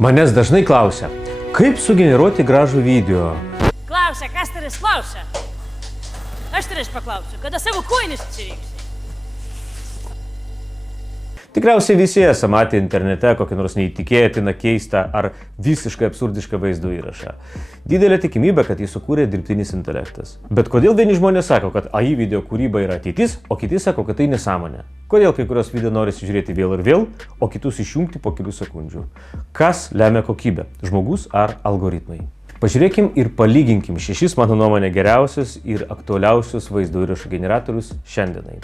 Manęs dažnai klausia, kaip sugeneruoti gražų video. Klausia, kas tavęs klausia? Aš tavęs paklausiu, kada savo kojines atsirinksi? Tikriausiai visi esame matę internete kokį nors neįtikėtiną, keistą ar visiškai absurdišką vaizdo įrašą. Didelė tikimybė, kad jį sukūrė dirbtinis intelektas. Bet kodėl vieni žmonės sako, kad AI video kūryba yra ateitis, o kiti sako, kad tai nesąmonė? Kodėl kai kurios video norisi žiūrėti vėl ir vėl, o kitus išjungti po kelių sekundžių? Kas lemia kokybę? Žmogus ar algoritmai? Pažiūrėkim ir palyginkim 6 mano nuomonė geriausius ir aktualiausius vaizdo įrašų generatorius šiandienai.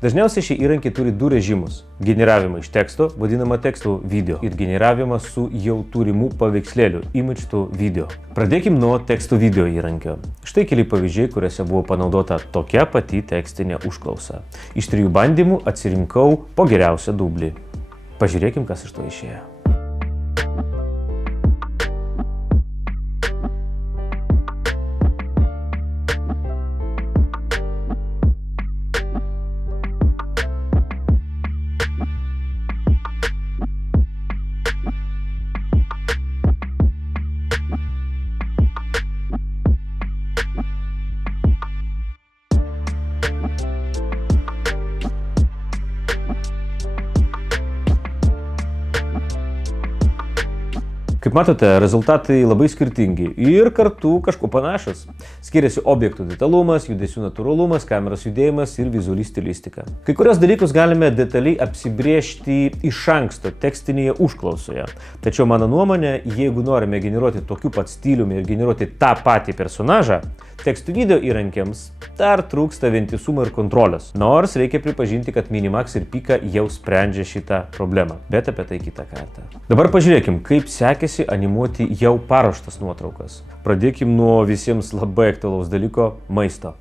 Dažniausiai šie įrankiai turi 2 režimus – generavimą iš teksto, vadinamą tekstų video, ir generavimą su jau turimų paveikslėlių, image to video. Pradėkim nuo tekstų video įrankio. Štai keli pavyzdžiai, kuriuose buvo panaudota tokia pati tekstinė užklausa. Iš 3 bandymų atsirinkau po geriausią dublį. Pažiūrėkim, kas iš to išėjo. Kaip matote, rezultatai labai skirtingi ir kartu kažkuo panašus. Skiriasi objektų detalumas, judesių natūralumas, kameros judėjimas ir vizuali stilistika. Kai kurios dalykus galime detaliai apsibrėžti iš anksto tekstinėje užklausoje. Tačiau mano nuomonė, jeigu norime generuoti tokiu pat stiliumi ir generuoti tą patį personažą, tekstų video įrankiams dar trūksta vientisumo ir kontrolės. Nors reikia pripažinti, kad Minimax ir Pika jau sprendžia šitą problemą. Bet apie tai kitą kartą. Dabar pažiūrėkim, kaip sekėsi animuoti jau paruoštas nuotraukas. Pradėkim nuo visiems labai aktualaus dalyko – maisto.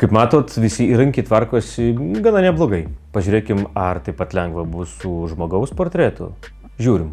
Kaip matot, visi įrankiai tvarkosi gana neblogai. Pažiūrėkim, ar taip pat lengva bus su žmogaus portretu. Žiūrim.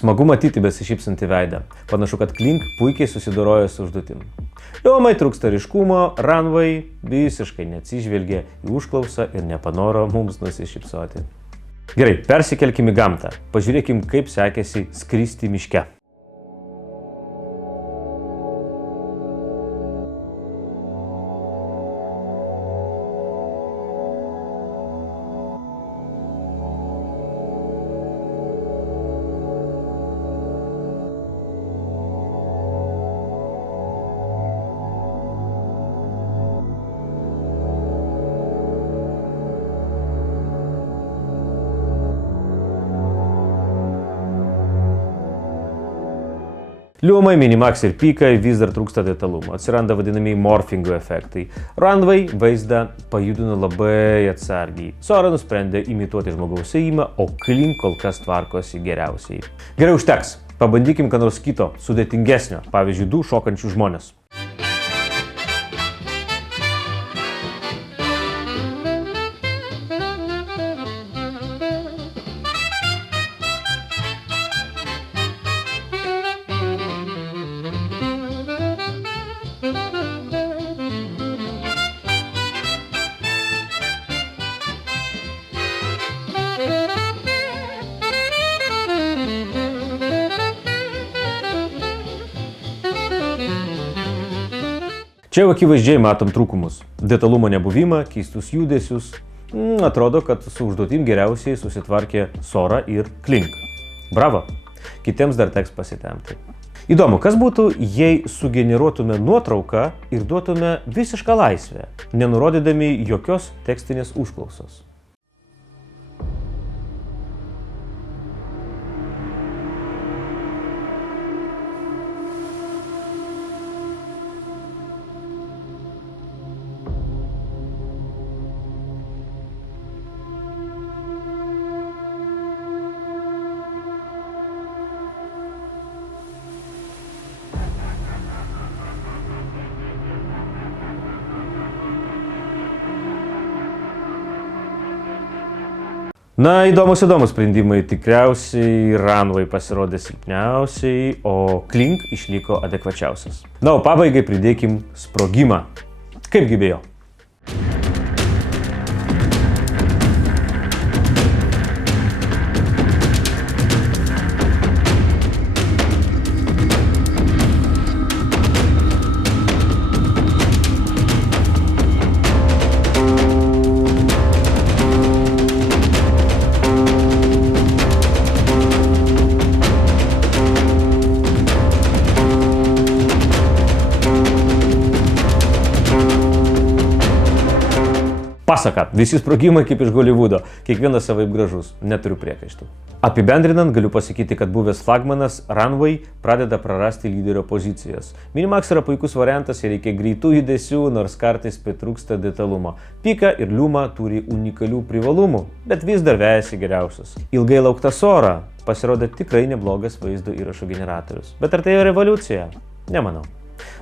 Smagu matyti besišypsantį veidą. Panašu, kad Kling puikiai susidorojo su užduotim. Liomai trūksta ryškumo, Runway visiškai neatsižvelgia į užklausą ir nepanoro mums nusišypsoti. Gerai, persikelkim į gamtą. Pažiūrėkim, kaip sekėsi skristi miške. Liomai, Minimax ir Pikai vis dar trūksta detalumo, atsiranda vadinami morfingo efektai. Runway vaizdą pajudino labai atsargiai. Sora nusprendė imituoti žmogaus ėjimą, o Kling kol kas tvarkosi geriausiai. Gerai, užteks. Pabandykim ką nors kito, sudėtingesnio, pavyzdžiui, 2 šokančių žmonės. Čia jau akivaizdžiai matom trūkumus. Detalumo nebuvimą, keistus judesius. Atrodo, kad su užduotim geriausiai susitvarkė Sora ir Kling. Bravo. Kitiems dar teks pasitemti. Įdomu, kas būtų, jei sugeneruotume nuotrauką ir duotume visišką laisvę, nenurodydami jokios tekstinės užklausos. Na, įdomus sprendimai. Tikriausiai Runway pasirodė silpniausiai, o Klink išliko adekvačiausias. Na, o pabaigai pridėkim sprogimą. Kaipgi be jo? Pasaka, visi sprogimai kaip iš Hollywoodo, kiekvienas savaip gražus, neturiu priekaištų. Apibendrinant, galiu pasakyti, kad buvęs flagmanas Runway pradeda prarasti lyderio pozicijas. Minimax yra puikus variantas ir reikia greitų judesių, nors kartais pritrūksta detalumo. Pika ir Luma turi unikalių privalumų, bet vis dar vejasi geriausius. Ilgai laukta Sora pasirodė tikrai neblogas vaizdo įrašų generatorius. Bet ar tai yra revoliucija? Nemanau.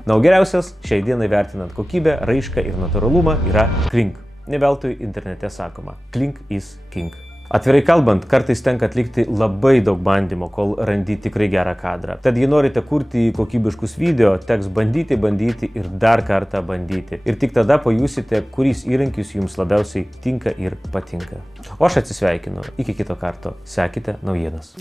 Na, o geriausias šiai dienai vertinant kokybę, raišką ir natūralumą yra Klink. Ne veltui internete sakoma, Klink is king. Atvirai kalbant, kartais tenka atlikti labai daug bandymų, kol randi tikrai gerą kadrą. Tad jei norite kurti kokybiškus video, teks bandyti ir dar kartą bandyti. Ir tik tada pajusite, kuris įrankis jums labiausiai tinka ir patinka. O aš atsisveikinu. Iki kito karto. Sekite naujienas.